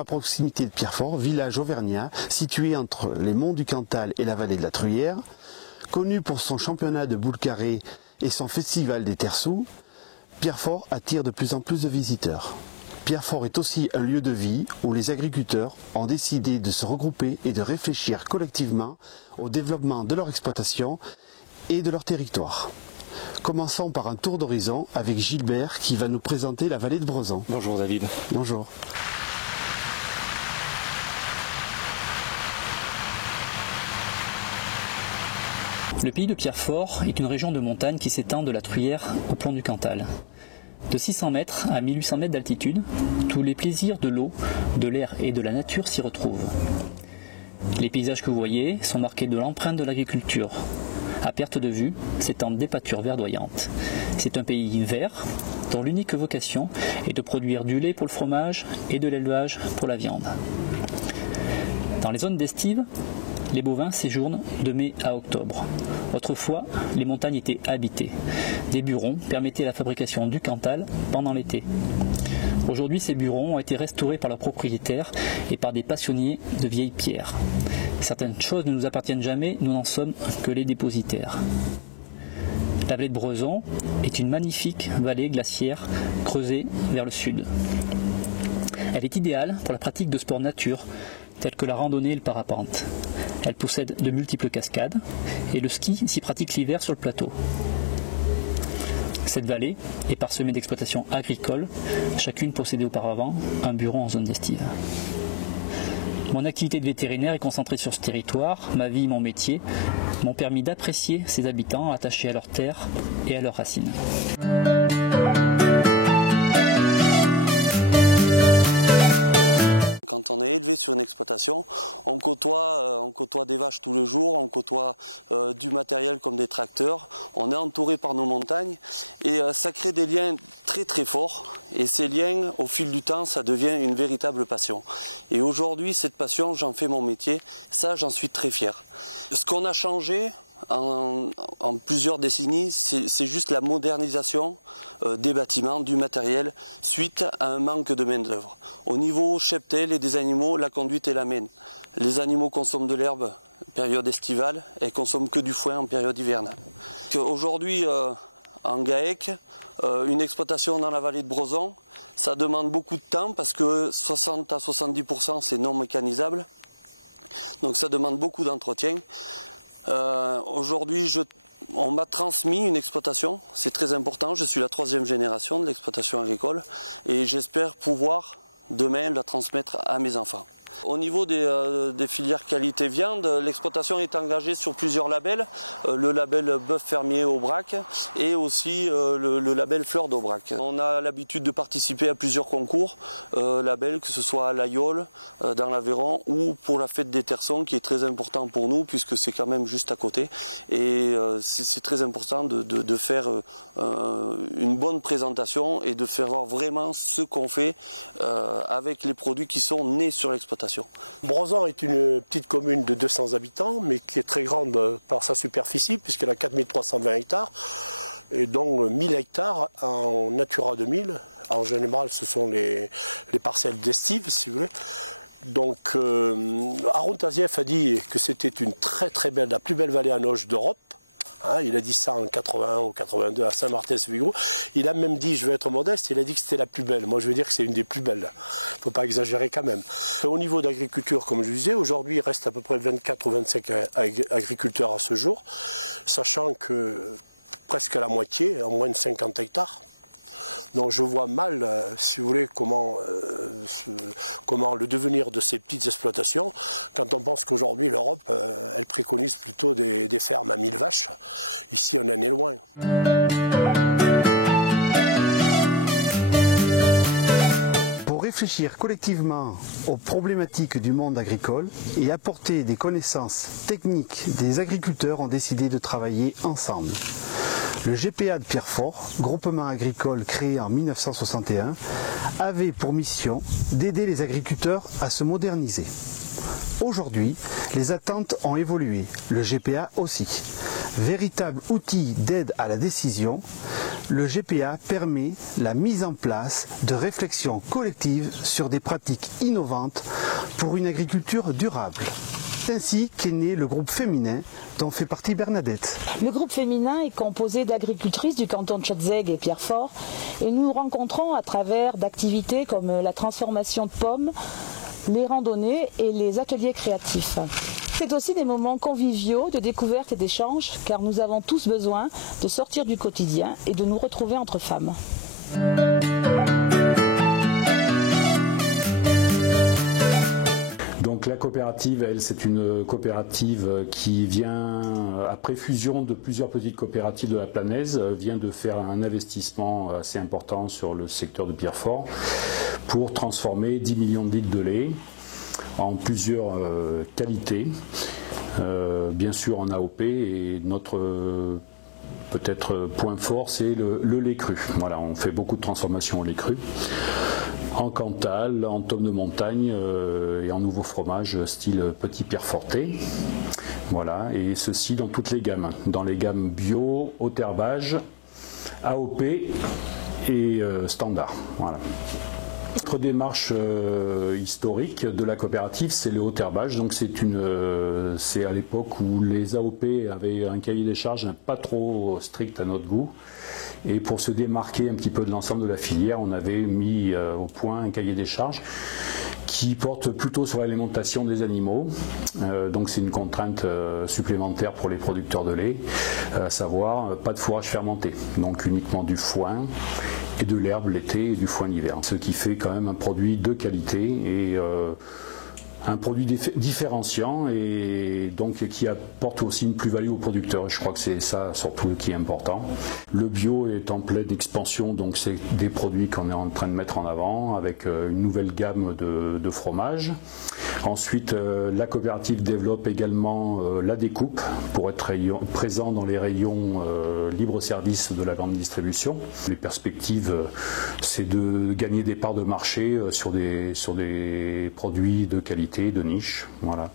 à proximité de Pierrefort, village auvergnat situé entre les monts du Cantal et la vallée de la Truyère. Connu pour son championnat de boules carrées et son festival des Terçous, Pierrefort attire de plus en plus de visiteurs. Pierrefort est aussi un lieu de vie où les agriculteurs ont décidé de se regrouper et de réfléchir collectivement au développement de leur exploitation et de leur territoire. Commençons par un tour d'horizon avec Gilbert qui va nous présenter la vallée de Brezon. Bonjour David. Bonjour. Le pays de Pierrefort est une région de montagne qui s'étend de la Truyère au plomb du Cantal. De 600 mètres à 1800 mètres d'altitude, tous les plaisirs de l'eau, de l'air et de la nature s'y retrouvent. Les paysages que vous voyez sont marqués de l'empreinte de l'agriculture. À perte de vue, s'étendent des pâtures verdoyantes. C'est un pays vert, dont l'unique vocation est de produire du lait pour le fromage et de l'élevage pour la viande. Dans les zones d'estive, les bovins séjournent de mai à octobre. Autrefois, les montagnes étaient habitées. Des burons permettaient la fabrication du Cantal pendant l'été. Aujourd'hui, ces burons ont été restaurés par leurs propriétaires et par des passionnés de vieilles pierres. Certaines choses ne nous appartiennent jamais, nous n'en sommes que les dépositaires. La vallée de Brezon est une magnifique vallée glaciaire creusée vers le sud. Elle est idéale pour la pratique de sports nature, tels que la randonnée et le parapente. Elle possède de multiples cascades et le ski s'y pratique l'hiver sur le plateau. Cette vallée est parsemée d'exploitations agricoles, chacune possédait auparavant un bureau en zone d'estive. Mon activité de vétérinaire est concentrée sur ce territoire. Ma vie et mon métier m'ont permis d'apprécier ces habitants attachés à leurs terres et à leurs racines. Pour réfléchir collectivement aux problématiques du monde agricole et apporter des connaissances techniques, des agriculteurs ont décidé de travailler ensemble. Le GPA de Pierrefort, groupement agricole créé en 1961, avait pour mission d'aider les agriculteurs à se moderniser. Aujourd'hui, les attentes ont évolué, le GPA aussi. Véritable outil d'aide à la décision, le GPA permet la mise en place de réflexions collectives sur des pratiques innovantes pour une agriculture durable. C'est ainsi qu'est né le groupe féminin dont fait partie Bernadette. Le groupe féminin est composé d'agricultrices du canton de Schötzeg et Pierrefort et nous nous rencontrons à travers d'activités comme la transformation de pommes, les randonnées et les ateliers créatifs. C'est aussi des moments conviviaux de découverte et d'échange car nous avons tous besoin de sortir du quotidien et de nous retrouver entre femmes. Donc la coopérative, elle, c'est une coopérative qui vient, après fusion de plusieurs petites coopératives de la Planaise, vient de faire un investissement assez important sur le secteur de Pierrefort pour transformer 10 millions de litres de lait en plusieurs qualités, bien sûr en AOP, et notre peut-être point fort, c'est le lait cru. Voilà, on fait beaucoup de transformations au lait cru. En Cantal, en tome de montagne et en nouveau fromage style petit Pierrefortais. Voilà, et ceci dans toutes les gammes. Dans les gammes bio, haut herbage, AOP et standard. Voilà. Notre démarche historique de la coopérative, c'est le haut herbage. Donc c'est à l'époque où les AOP avaient un cahier des charges pas trop strict à notre goût. Et pour se démarquer un petit peu de l'ensemble de la filière, on avait mis au point un cahier des charges qui porte plutôt sur l'alimentation des animaux. Donc c'est une contrainte supplémentaire pour les producteurs de lait, à savoir pas de fourrage fermenté, donc uniquement du foin et de l'herbe l'été et du foin l'hiver. Ce qui fait quand même un produit de qualité et un produit différenciant et donc qui apporte aussi une plus-value aux producteurs. Je crois que c'est ça surtout qui est important. Le bio est en pleine expansion, donc c'est des produits qu'on est en train de mettre en avant avec une nouvelle gamme de fromages. Ensuite, la coopérative développe également la découpe pour être présent dans les rayons libre-service de la grande distribution. Les perspectives, c'est de gagner des parts de marché sur des produits de qualité, de niche, voilà.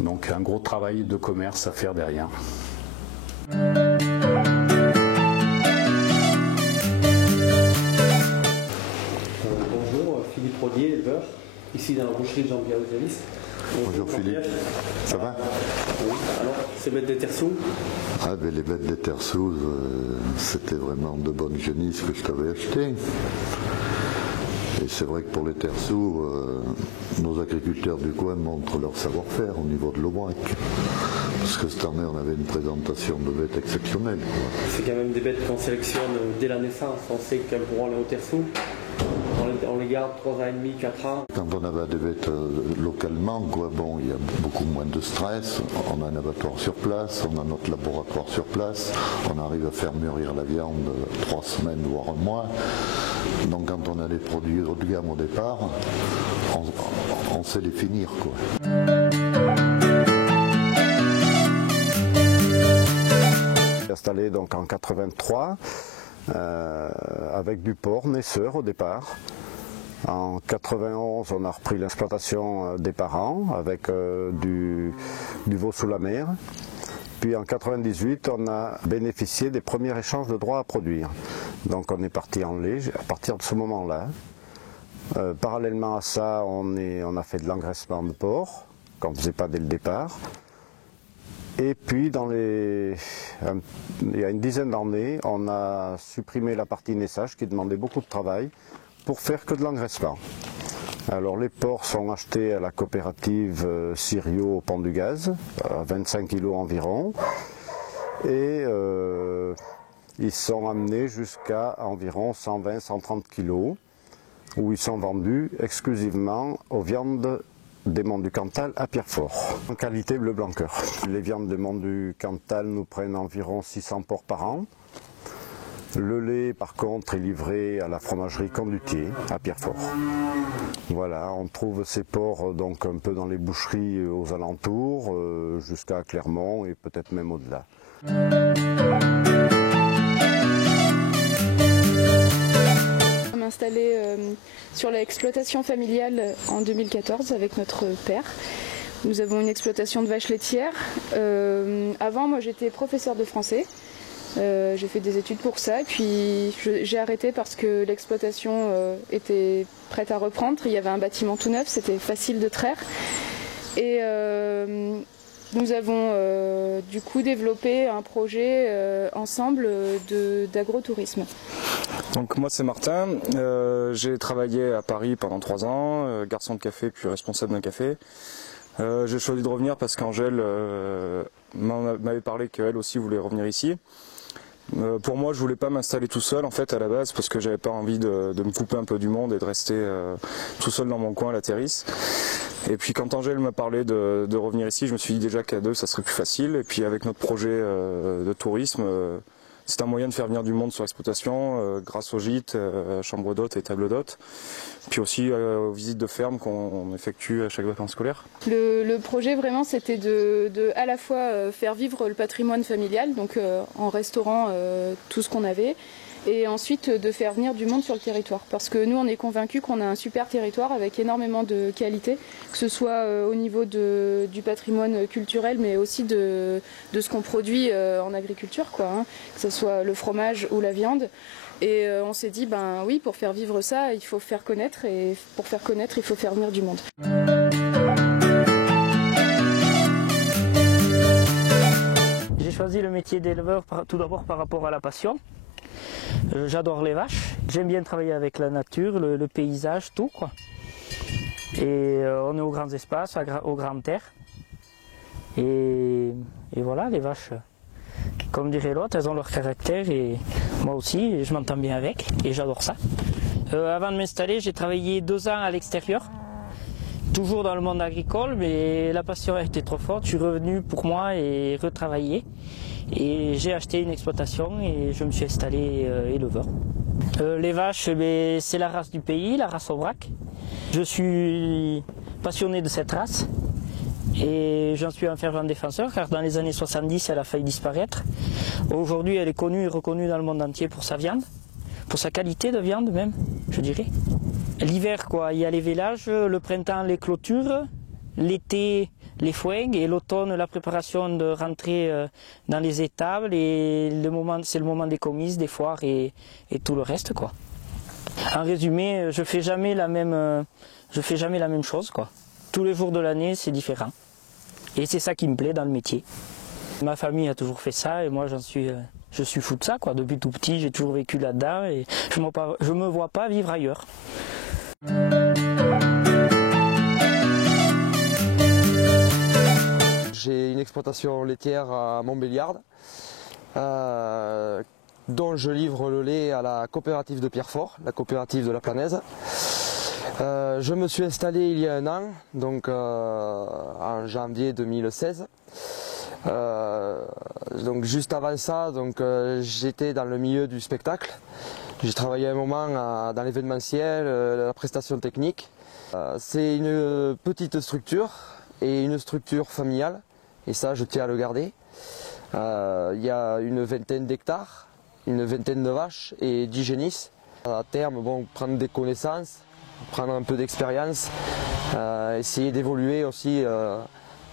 Donc un gros travail de commerce à faire derrière. Bonjour, Philippe Rodier, éleveur, ici dans la boucherie de Jean-Pierre Usalis. Bonjour Philippe, ça va? Oui, alors, ces bêtes des terçous? Ah ben les bêtes des terçous, c'était vraiment de bonnes génisses que je t'avais achetées. Et c'est vrai que pour les terçous, nos agriculteurs du coin montrent leur savoir-faire au niveau de l'Aubrac. Parce que cette année, on avait une présentation de bêtes exceptionnelle. C'est quand même des bêtes qu'on sélectionne dès la naissance. On sait qu'elles pourront aller au terçou. On les garde 3 ans et demi, 4 ans. Quand on avait des bêtes localement, bon, il y a beaucoup moins de stress. On a un abattoir sur place, on a notre laboratoire sur place. On arrive à faire mûrir la viande 3 semaines, voire un mois. Donc quand on a des produits haut de gamme au départ, on sait les finir, quoi. Installé donc en 83 avec du porc naisseur au départ. En 91, on a repris l'exploitation des parents avec du veau sous la mer. Puis en 98, on a bénéficié des premiers échanges de droits à produire. Donc on est parti en lait à partir de ce moment-là. Parallèlement à ça, on a fait de l'engraissement de porc, qu'on ne faisait pas dès le départ. Et puis il y a une dizaine d'années, on a supprimé la partie naissage qui demandait beaucoup de travail pour faire que de l'engraissement. Alors les porcs sont achetés à la coopérative Sirio au Pont du Gaz, à 25 kg environ, et ils sont amenés jusqu'à environ 120-130 kg, où ils sont vendus exclusivement aux viandes des Monts du Cantal à Pierrefort, en qualité bleu blanc cœur. Les viandes des Monts du Cantal nous prennent environ 600 porcs par an. Le lait, par contre, est livré à la fromagerie Condutier, à Pierrefort. Voilà, on trouve ces porcs donc un peu dans les boucheries aux alentours, jusqu'à Clermont et peut-être même au-delà. On m'a installé sur l'exploitation familiale en 2014 avec notre père. Nous avons une exploitation de vaches laitières. Avant, moi, j'étais professeure de français. J'ai fait des études pour ça, et puis j'ai arrêté parce que l'exploitation était prête à reprendre. Il y avait un bâtiment tout neuf, c'était facile de traire. Et nous avons du coup développé un projet ensemble d'agrotourisme. Donc moi c'est Martin, j'ai travaillé à Paris pendant 3 ans, garçon de café puis responsable d'un café. J'ai choisi de revenir parce qu'Angèle m'avait parlé qu'elle aussi voulait revenir ici. Pour moi je voulais pas m'installer tout seul en fait à la base parce que j'avais pas envie de me couper un peu du monde et de rester tout seul dans mon coin à la Terrisse. Et puis quand Angèle m'a parlé de revenir ici, je me suis dit déjà qu'à deux ça serait plus facile. Et puis avec notre projet de tourisme, c'est un moyen de faire venir du monde sur l'exploitation grâce aux gîtes, chambres d'hôtes et tables d'hôtes. Puis aussi aux visites de ferme qu'on effectue à chaque vacances scolaires. Le projet vraiment c'était de à la fois faire vivre le patrimoine familial, donc en restaurant tout ce qu'on avait, et ensuite de faire venir du monde sur le territoire. Parce que nous on est convaincus qu'on a un super territoire avec énormément de qualité, que ce soit au niveau du patrimoine culturel, mais aussi de ce qu'on produit en agriculture, quoi, hein, que ce soit le fromage ou la viande. Et on s'est dit, ben oui, pour faire vivre ça, il faut faire connaître, et pour faire connaître, il faut faire venir du monde. J'ai choisi le métier d'éleveur tout d'abord par rapport à la passion. J'adore les vaches, j'aime bien travailler avec la nature, le paysage, tout quoi. Et on est aux grands espaces, aux grandes terres. Et voilà, les vaches, comme dirait l'autre, elles ont leur caractère et moi aussi, je m'entends bien avec et j'adore ça. Avant de m'installer, j'ai travaillé 2 ans à l'extérieur, toujours dans le monde agricole, mais la passion a été trop forte. Je suis revenu pour moi et retravailler. Et j'ai acheté une exploitation et je me suis installé éleveur. Les vaches, c'est la race du pays, la race Aubrac. Je suis passionné de cette race et j'en suis un fervent défenseur car dans les années 70, elle a failli disparaître. Aujourd'hui, elle est connue et reconnue dans le monde entier pour sa viande, pour sa qualité de viande même, je dirais. L'hiver, quoi, il y a les vélages, le printemps, les clôtures, l'été, les foins et l'automne, la préparation de rentrer dans les étables et c'est le moment des commises, des foires et tout le reste, quoi. En résumé, je fais jamais la même chose, quoi. Tous les jours de l'année, c'est différent. Et c'est ça qui me plaît dans le métier. Ma famille a toujours fait ça et moi je suis fou de ça, quoi. Depuis tout petit, j'ai toujours vécu là-dedans et je me vois pas vivre ailleurs. J'ai une exploitation laitière à Montbéliard, dont je livre le lait à la coopérative de Pierrefort, la coopérative de la Planaise. Je me suis installé il y a 1 an, donc en janvier 2016. Donc juste avant ça, j'étais dans le milieu du spectacle. J'ai travaillé un moment dans l'événementiel, la prestation technique. C'est une petite structure et une structure familiale, et ça je tiens à le garder. Il y a une vingtaine d'hectares, une vingtaine de vaches et 10 génisses. À terme, prendre des connaissances, prendre un peu d'expérience, essayer d'évoluer aussi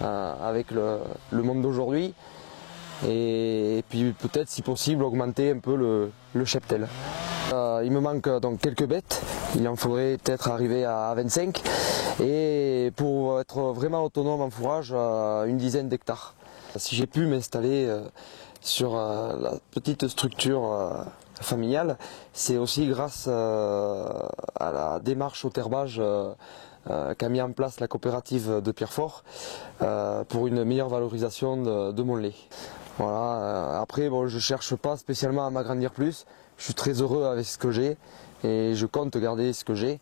avec le monde d'aujourd'hui et puis peut-être si possible augmenter un peu le cheptel. Il me manque donc quelques bêtes, il en faudrait peut-être arriver à 25 et pour être vraiment autonome en fourrage, une dizaine d'hectares. Si j'ai pu m'installer sur la petite structure familiale, c'est aussi grâce à la démarche au terbage qu'a mis en place la coopérative de Pierrefort pour une meilleure valorisation de mon lait. Voilà. Après, je ne cherche pas spécialement à m'agrandir plus, je suis très heureux avec ce que j'ai et je compte garder ce que j'ai.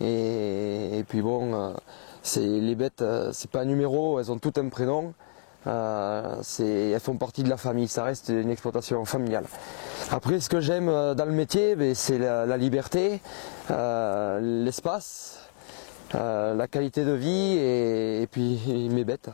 Et puis les bêtes, c'est pas un numéro, elles ont tout un prénom. Elles font partie de la famille, ça reste une exploitation familiale. Après, ce que j'aime dans le métier, c'est la liberté, l'espace, la qualité de vie et puis mes bêtes.